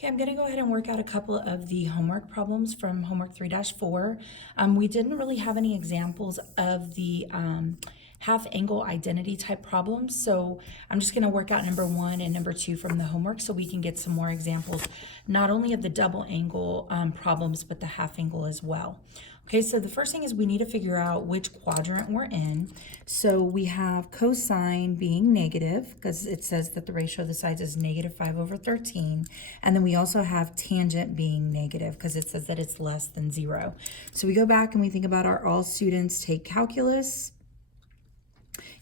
Okay, I'm going to go ahead and work out a couple of the homework problems from homework 3-4. We didn't really have any examples of the half angle identity type problems, so I'm just going to work out number 1 and number 2 from the homework so we can get some more examples, not only of the double angle problems, but the half angle as well. Okay, so the first thing is we need to figure out which quadrant we're in. So we have cosine being negative, because it says that the ratio of the sides is -5/13. And then we also have tangent being negative, because it says that it's less than 0. So we go back and we think about our all students take calculus.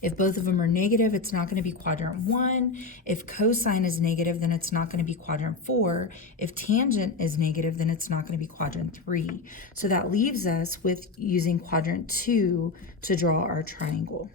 If both of them are negative, it's not going to be quadrant 1. If cosine is negative, then it's not going to be quadrant 4. If tangent is negative, then it's not going to be quadrant 3. So that leaves us with using quadrant 2 to draw our triangle.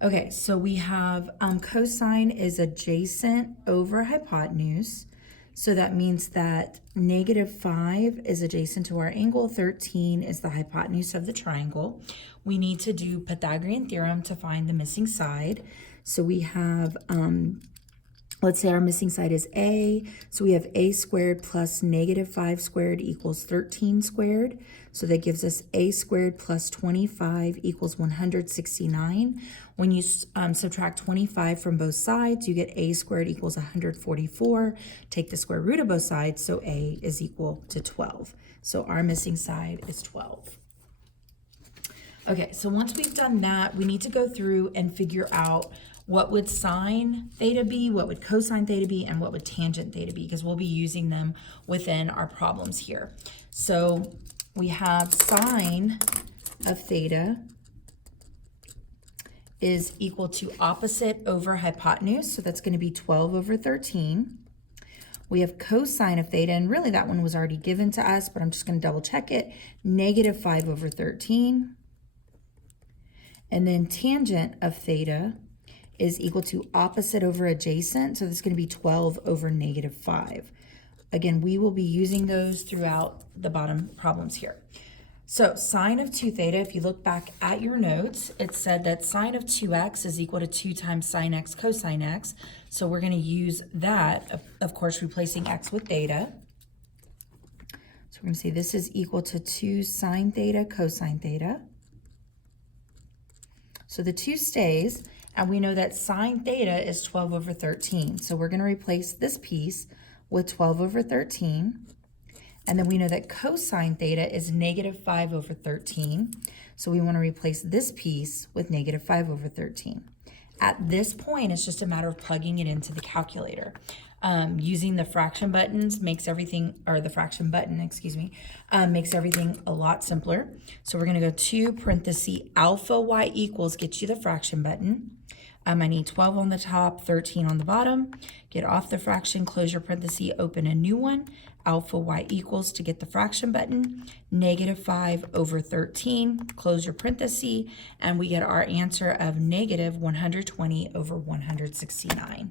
Okay, so we have cosine is adjacent over hypotenuse. So that means that -5 is adjacent to our angle, 13 is the hypotenuse of the triangle. We need to do Pythagorean theorem to find the missing side. So we have, let's say our missing side is a, so we have a squared plus -5 squared equals 13 squared. So that gives us a squared plus 25 equals 169. When you subtract 25 from both sides, you get a squared equals 144. Take the square root of both sides, so a is equal to 12. So our missing side is 12. Okay, so once we've done that, we need to go through and figure out what would sine theta be, what would cosine theta be, and what would tangent theta be, because we'll be using them within our problems here. So we have sine of theta is equal to opposite over hypotenuse, so that's going to be 12/13. We have cosine of theta, and really that one was already given to us, but I'm just going to double check it, -5/13. And then tangent of theta is equal to opposite over adjacent, so this is going to be 12/5. Again, we will be using those throughout the bottom problems here. So sine of 2 theta, if you look back at your notes, it said that sine of 2x is equal to 2 times sine x cosine x. So we're going to use that, of course, replacing x with theta. So we're going to say this is equal to 2 sine theta cosine theta. So the 2 stays, and we know that sine theta is 12/13. So we're going to replace this piece with 12/13. And then we know that cosine theta is -5/13. So we want to replace this piece with -5/13. At this point, it's just a matter of plugging it into the calculator. Using the fraction buttons makes everything, or the fraction button, excuse me, makes everything a lot simpler. So we're going to go 2 parenthesis alpha y equals, get you the fraction button. I need 12 on the top, 13 on the bottom. Get off the fraction, close your parenthesis, open a new one. Alpha y equals, to get the fraction button, -5/13, close your parenthesis, and we get our answer of -120/169.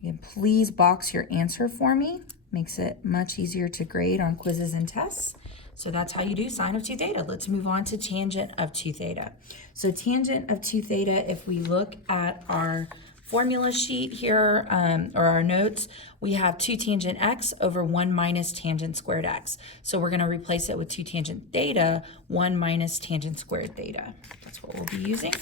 Again, please box your answer for me. Makes it much easier to grade on quizzes and tests. So that's how you do sine of 2 theta. Let's move on to tangent of 2 theta. So tangent of 2 theta, if we look at our formula sheet here, or our notes, we have 2 tangent x over 1 minus tangent squared x. So we're going to replace it with 2 tangent theta, 1 minus tangent squared theta. That's what we'll be using.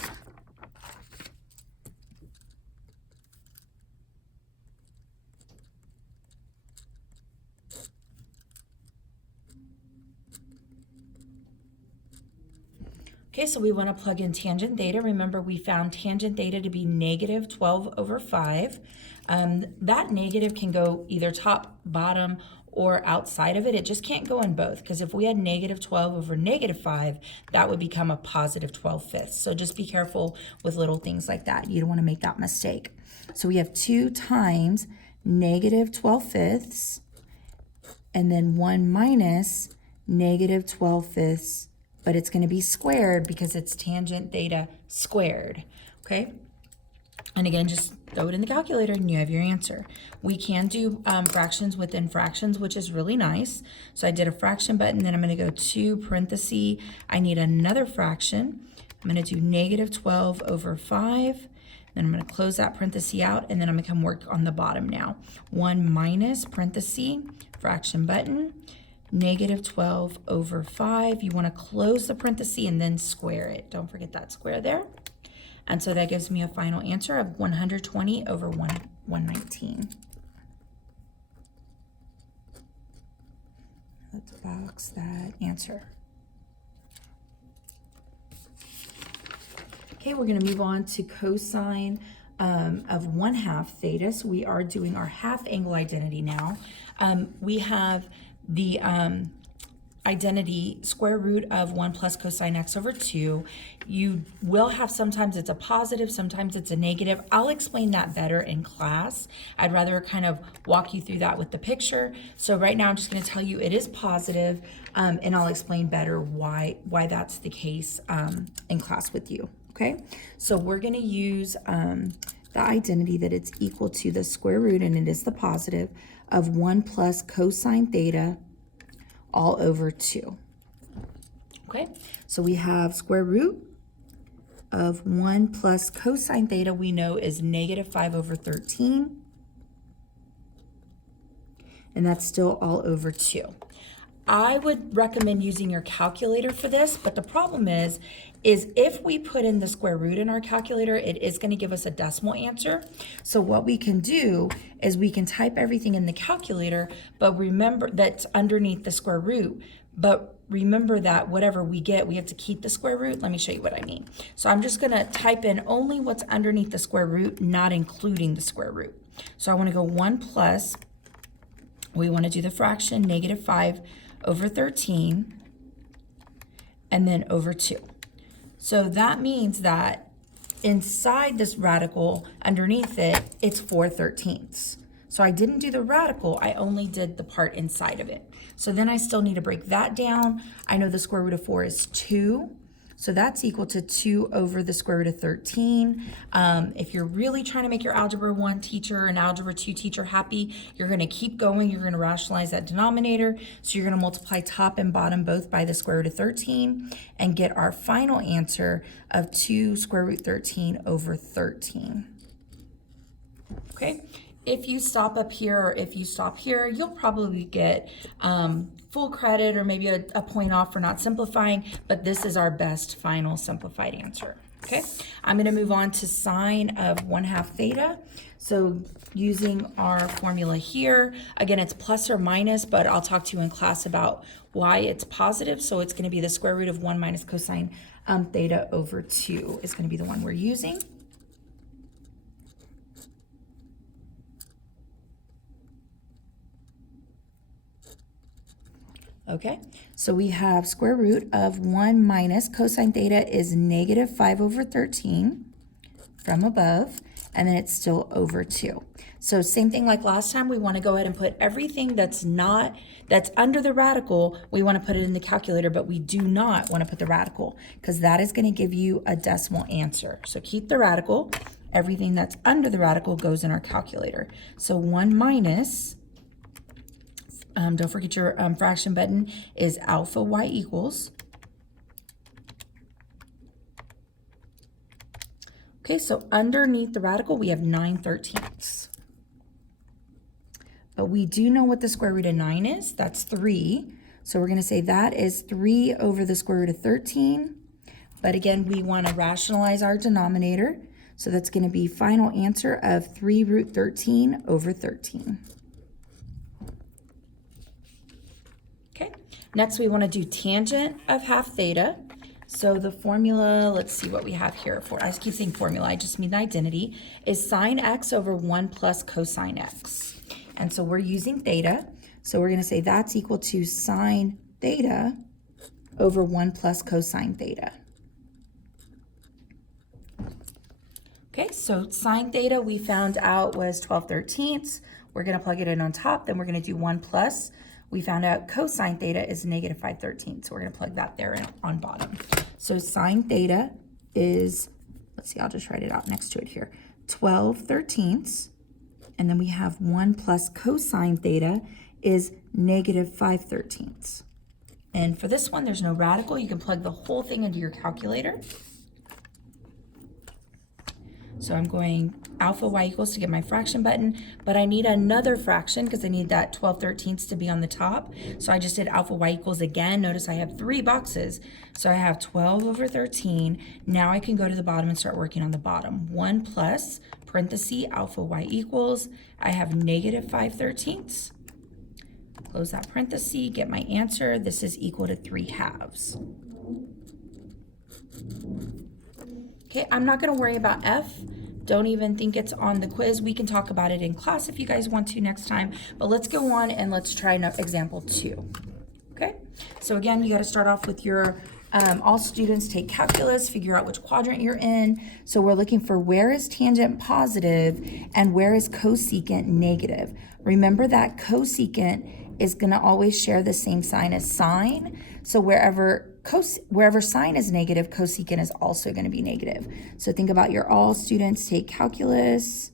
Okay, so we want to plug in tangent theta. Remember, we found tangent theta to be -12/5. That negative can go either top, bottom, or outside of it. It just can't go in both, because if we had -12 over -5, that would become a +12/5. So just be careful with little things like that. You don't want to make that mistake. So we have 2 times -12/5, and then 1 minus -12/5, but it's going to be squared because it's tangent theta squared, okay? And again, just throw it in the calculator and you have your answer. We can do fractions within fractions, which is really nice. So I did a fraction button, then I'm going to go to parenthesis. I need another fraction. I'm going to do negative 12 over 5. Then I'm going to close that parenthesis out, and then I'm going to come work on the bottom now. 1 minus parenthesis, fraction button, negative 12 over 5. You want to close the parenthesis and then square it. Don't forget that square there. And so that gives me a final answer of 120 over 119. Let's box that answer. Okay, we're going to move on to cosine of 1/2 theta. So we are doing our half angle identity now. We have the identity square root of 1 plus cosine x over 2. You will have sometimes it's a positive, sometimes it's a negative. I'll explain that better in class. I'd rather kind of walk you through that with the picture. So right now I'm just going to tell you it is positive, and I'll explain better why that's the case in class with you. Okay, so we're going to use the identity that it's equal to the square root, and it is the positive, of 1 plus cosine theta all over 2. Okay, so we have square root of 1 plus cosine theta we know is negative 5 over 13. And that's still all over 2. I would recommend using your calculator for this, but the problem is if we put in the square root in our calculator, it is going to give us a decimal answer. So what we can do is we can type everything in the calculator, but remember that's underneath the square root. But remember that whatever we get, we have to keep the square root. Let me show you what I mean. So I'm just going to type in only what's underneath the square root, not including the square root. So I want to go 1 plus, we want to do the fraction, negative 5 over 13, and then over 2. So that means that inside this radical, underneath it, it's 4/13. So I didn't do the radical, I only did the part inside of it. So then I still need to break that down. I know the square root of 4 is 2. So that's equal to 2 over the square root of 13. If you're really trying to make your Algebra 1 teacher and Algebra 2 teacher happy, you're going to keep going. You're going to rationalize that denominator. So you're going to multiply top and bottom both by the square root of 13 and get our final answer of 2 square root 13 over 13. Okay? If you stop up here or if you stop here, you'll probably get full credit or maybe a point off for not simplifying, but this is our best final simplified answer. Okay, I'm going to move on to sine of 1/2 theta. So using our formula here, again, it's plus or minus, but I'll talk to you in class about why it's positive. So it's going to be the square root of 1 minus cosine theta over 2 is going to be the one we're using. Okay, so we have square root of 1 minus cosine theta is negative 5 over 13 from above, and then it's still over 2. So same thing like last time, we want to go ahead and put everything that's under the radical, we want to put it in the calculator, but we do not want to put the radical because that is going to give you a decimal answer. So keep the radical. Everything that's under the radical goes in our calculator. So 1 minus... don't forget your fraction button is alpha y equals. Okay, so underneath the radical, we have 9/13. But we do know what the square root of 9 is. That's 3. So we're going to say that is 3 over the square root of 13. But again, we want to rationalize our denominator. So that's going to be final answer of 3 root 13 over 13. Okay, next we want to do tangent of 1/2 theta. So the formula, let's see what we have here for, I just keep saying formula, I just mean the identity, is sine x over 1 plus cosine x. And so we're using theta, so we're going to say that's equal to sine theta over 1 plus cosine theta. Okay, so sine theta we found out was 12/13. We're going to plug it in on top, then we're going to do 1 plus. We found out cosine theta is negative 5/13, so we're going to plug that there in on bottom. So sine theta is, let's see, I'll just write it out next to it here. 12/13. And then we have 1 plus cosine theta is negative 5/13. And for this one, there's no radical. You can plug the whole thing into your calculator. So I'm going alpha y equals to get my fraction button, but I need another fraction because I need that 12/13 to be on the top. So I just did alpha y equals again. Notice I have 3 boxes. So I have 12/13. Now I can go to the bottom and start working on the bottom. 1 plus parenthesis alpha y equals, I have negative 5/13. Close that parenthesis, get my answer. This is equal to 3/2. Okay, I'm not going to worry about F. Don't even think it's on the quiz. We can talk about it in class if you guys want to next time. But let's go on and let's try example 2. Okay, so again, you got to start off with your all students take calculus, figure out which quadrant you're in. So we're looking for where is tangent positive and where is cosecant negative. Remember that cosecant is going to always share the same sign as sine. So wherever sine is negative, cosecant is also going to be negative. So think about your all students take calculus.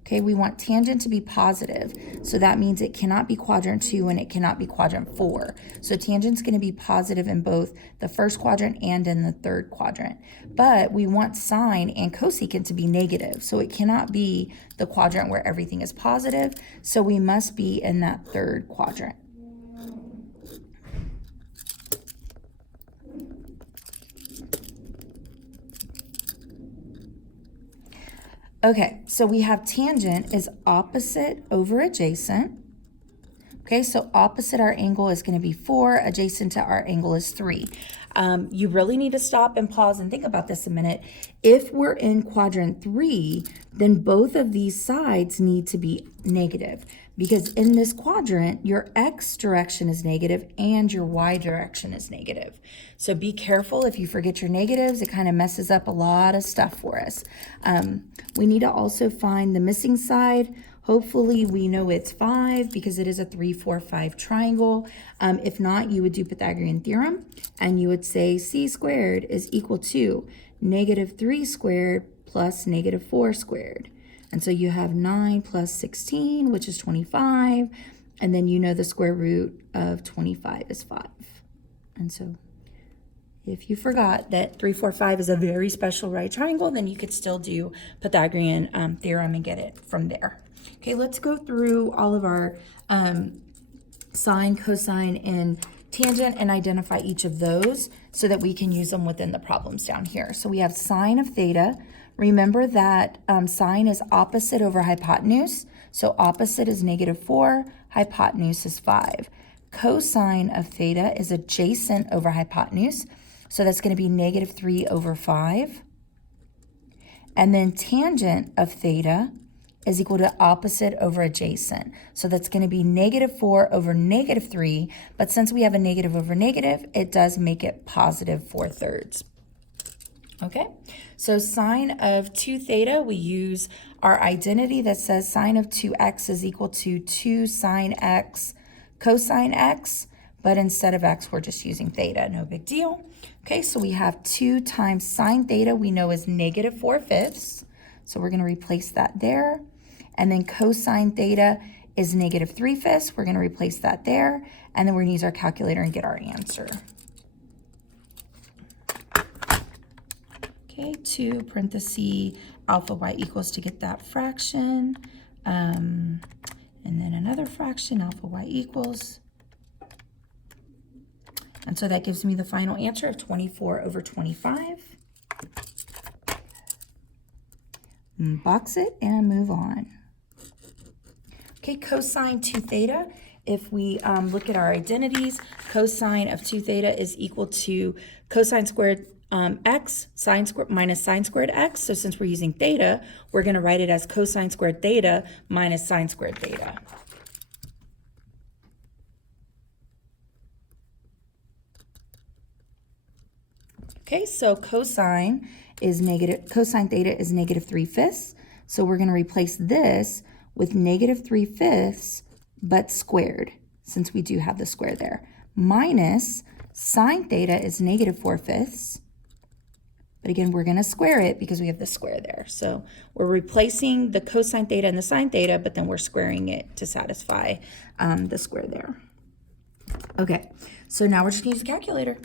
Okay, we want tangent to be positive. So that means it cannot be quadrant 2 and it cannot be quadrant 4. So tangent's going to be positive in both the first quadrant and in the third quadrant. But we want sine and cosecant to be negative. So it cannot be the quadrant where everything is positive. So we must be in that third quadrant. Okay, so we have tangent is opposite over adjacent. Okay, so opposite our angle is going to be 4, adjacent to our angle is 3. You really need to stop and pause and think about this a minute. If we're in quadrant 3, then both of these sides need to be negative, because in this quadrant, your x direction is negative and your y direction is negative. So be careful if you forget your negatives. It kind of messes up a lot of stuff for us. We need to also find the missing side. Hopefully we know it's 5 because it is a 3, 4, 5 triangle. If not, you would do Pythagorean theorem and you would say c squared is equal to negative 3 squared plus negative 4 squared. And so you have 9 plus 16, which is 25. And then you know the square root of 25 is 5. And so if you forgot that 3, 4, 5 is a very special right triangle, then you could still do Pythagorean theorem and get it from there. Okay, let's go through all of our sine, cosine, and tangent and identify each of those so that we can use them within the problems down here. So we have sine of theta. Remember that sine is opposite over hypotenuse. So opposite is negative 4, hypotenuse is 5. Cosine of theta is adjacent over hypotenuse. So that's going to be negative 3 over 5. And then tangent of theta is equal to opposite over adjacent. So that's going to be negative 4 over negative 3. But since we have a negative over negative, it does make it positive 4/3. Okay, so sine of 2 theta, we use our identity that says sine of 2x is equal to 2 sine x cosine x. But instead of x, we're just using theta, no big deal. Okay, so we have 2 times sine theta we know is negative 4/5. So we're going to replace that there. And then cosine theta is negative 3/5. We're going to replace that there. And then we're going to use our calculator and get our answer. Okay, 2 parenthesis alpha y equals to get that fraction. And then another fraction, alpha y equals. And so that gives me the final answer of 24 over 25. Box it and move on. Okay, cosine 2 theta. If we look at our identities, cosine of 2 theta is equal to cosine squared x sine squared minus sine squared x. So since we're using theta, we're going to write it as cosine squared theta minus sine squared theta. Okay, so cosine theta is negative 3/5. So we're going to replace this with negative 3/5, but squared, since we do have the square there. Minus sine theta is negative 4/5, But again, we're going to square it because we have the square there. So we're replacing the cosine theta and the sine theta, but then we're squaring it to satisfy the square there. Okay, so now we're just going to use the calculator.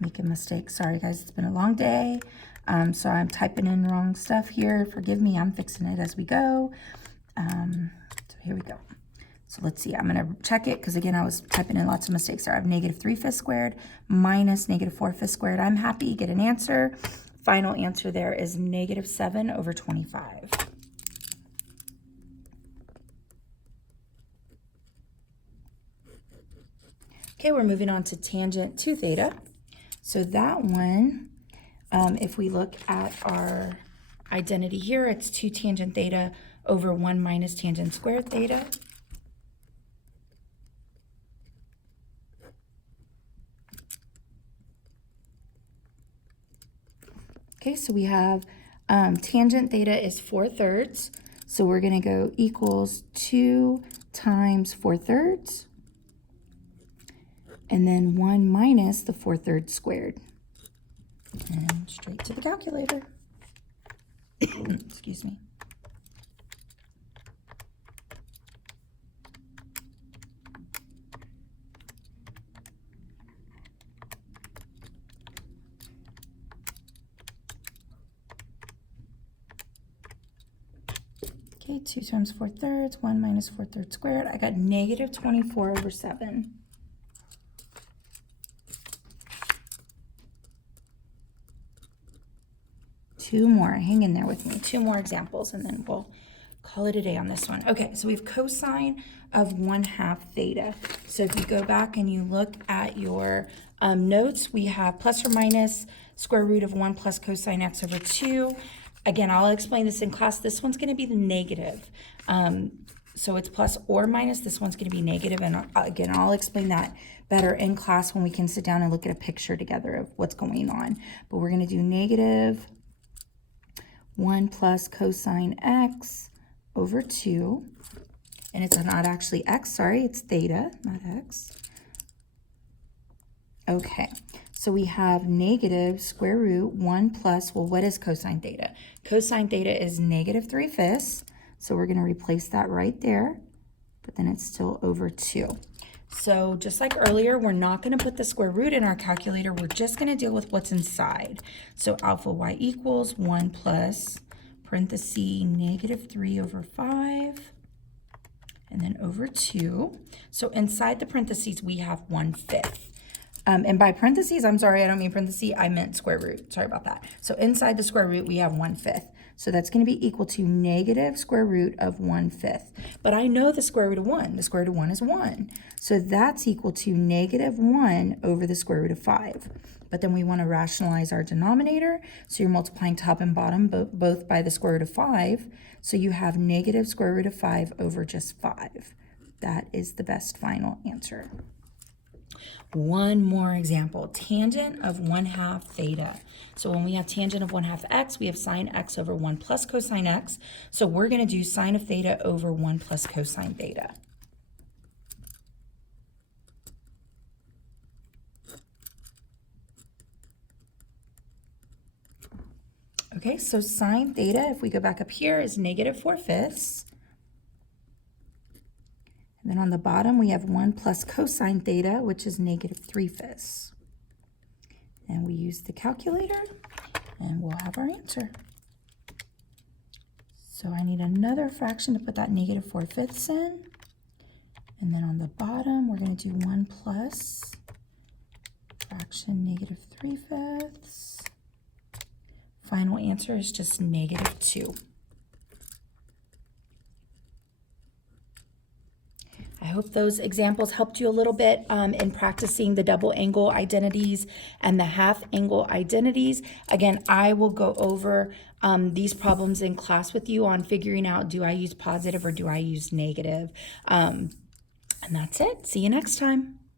Make a mistake. Sorry, guys. It's been a long day. So I'm typing in wrong stuff here. Forgive me. I'm fixing it as we go. So here we go. So let's see. I'm going to check it because, again, I was typing in lots of mistakes there. I have -3/5 squared minus -4/5 squared. I'm happy. Get an answer. Final answer there is -7/25. Okay, we're moving on to tangent 2 theta. So that one, if we look at our identity here, it's 2 tangent theta over 1 minus tangent squared theta. Okay, so we have tangent theta is 4/3. So we're going to go equals 2 times 4/3. And then 1 minus the 4/3 squared. And straight to the calculator. Excuse me. Okay, 2 times 4/3, 1 minus 4/3 squared. I got -24/7. Two more. Hang in there with me. 2 more examples, and then we'll call it a day on this one. Okay, so we have cosine of 1/2 theta. So if you go back and you look at your notes, we have plus or minus square root of 1 plus cosine x over 2. Again, I'll explain this in class. This one's going to be the negative. So it's plus or minus. This one's going to be negative. And again, I'll explain that better in class when we can sit down and look at a picture together of what's going on. But we're going to do negative 1 plus cosine x over 2. And it's not actually x, sorry, it's theta, not x. Okay, so we have negative square root 1 plus, well, what is cosine theta? Cosine theta is -3/5. So we're going to replace that right there, but then it's still over 2. So just like earlier, we're not going to put the square root in our calculator. We're just going to deal with what's inside. So alpha y equals 1 plus parenthesis -3/5 and then over 2. So inside the parentheses, we have 1/5. And by parentheses, I'm sorry, I don't mean parentheses, I meant square root. Sorry about that. So inside the square root, we have 1/5. So that's going to be equal to negative square root of 1/5. But I know the square root of 1. The square root of 1 is 1. So that's equal to -1 over the square root of 5. But then we want to rationalize our denominator. So you're multiplying top and bottom both by the square root of 5. So you have negative square root of 5 over just 5. That is the best final answer. One more example, tangent of 1/2 theta. So when we have tangent of 1/2 x, we have sine x over 1 plus cosine x. So we're going to do sine of theta over 1 plus cosine theta. Okay, so sine theta, if we go back up here, is -4/5. And then on the bottom, we have 1 plus cosine theta, which is -3/5. And we use the calculator, and we'll have our answer. So I need another fraction to put that -4/5 in. And then on the bottom, we're going to do 1 plus fraction -3/5. Final answer is just -2. I hope those examples helped you a little bit in practicing the double angle identities and the half angle identities. Again, I will go over these problems in class with you on figuring out, do I use positive or do I use negative? And that's it. See you next time.